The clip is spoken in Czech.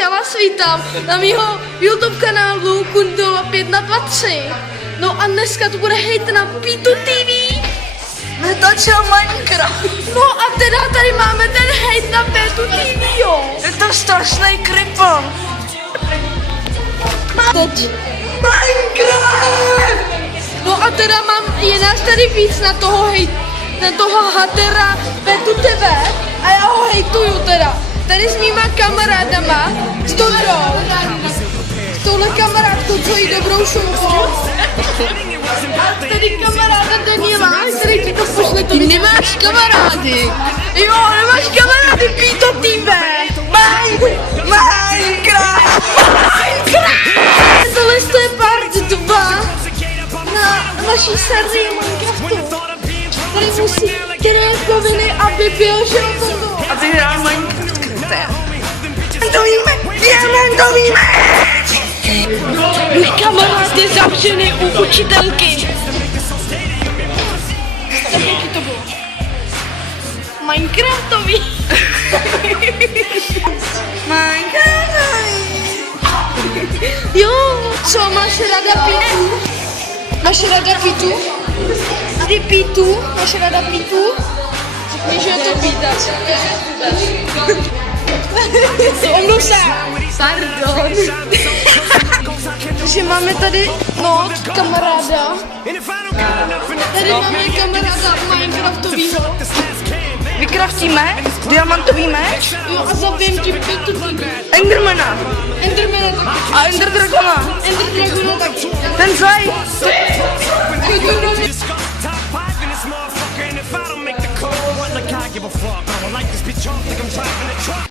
Já vás vítám na mýho YouTube kanálu Kundola 5na23. No a dneska to bude hejt na Pitu TV. Netočil Minecraft. No a teda tady máme ten hejt na Pitu TV, jo. Je to strašný kripl. Teď. Minecraft! No a teda je nás tady víc na toho hatera Pitu TV a já ho hejtuju teda. Tady s mýma kamarádama, s Tondrou, s touhle kamarádkou, co jí dobrou šunku. A tady kamaráda Daniela, který ti to pošle. Ty nemáš kamarády. Jo, nemáš kamarády, Pito TV. Minecraft! Tohle je part 2 na naší sérii Minecraftu. Který je povinný, aby byl, že to. A ty hrál Minecraft. Diamantový meč! Můj kamarád je zavřený u učitelky. Tak jaký to bylo? Minecraftový. Minecraftový! Jo, co, máš ráda Pitu? Máš ráda Pitu? Ty Pitu? Máš ráda Pitu? Řekni, že je to Pita. Pardon. Takže máme tady, kamaráda. Tady máme kamaráda Minecraftovýho. Vykraftíme diamantový meč Jo, a zabijem ti Pitu TV. Endermana Endermana taky. a Enderdragona. Enderdragona taky. Ten zlej. If I don't make the call, what like I give a fuck? I like this bitch off like I'm driving a truck.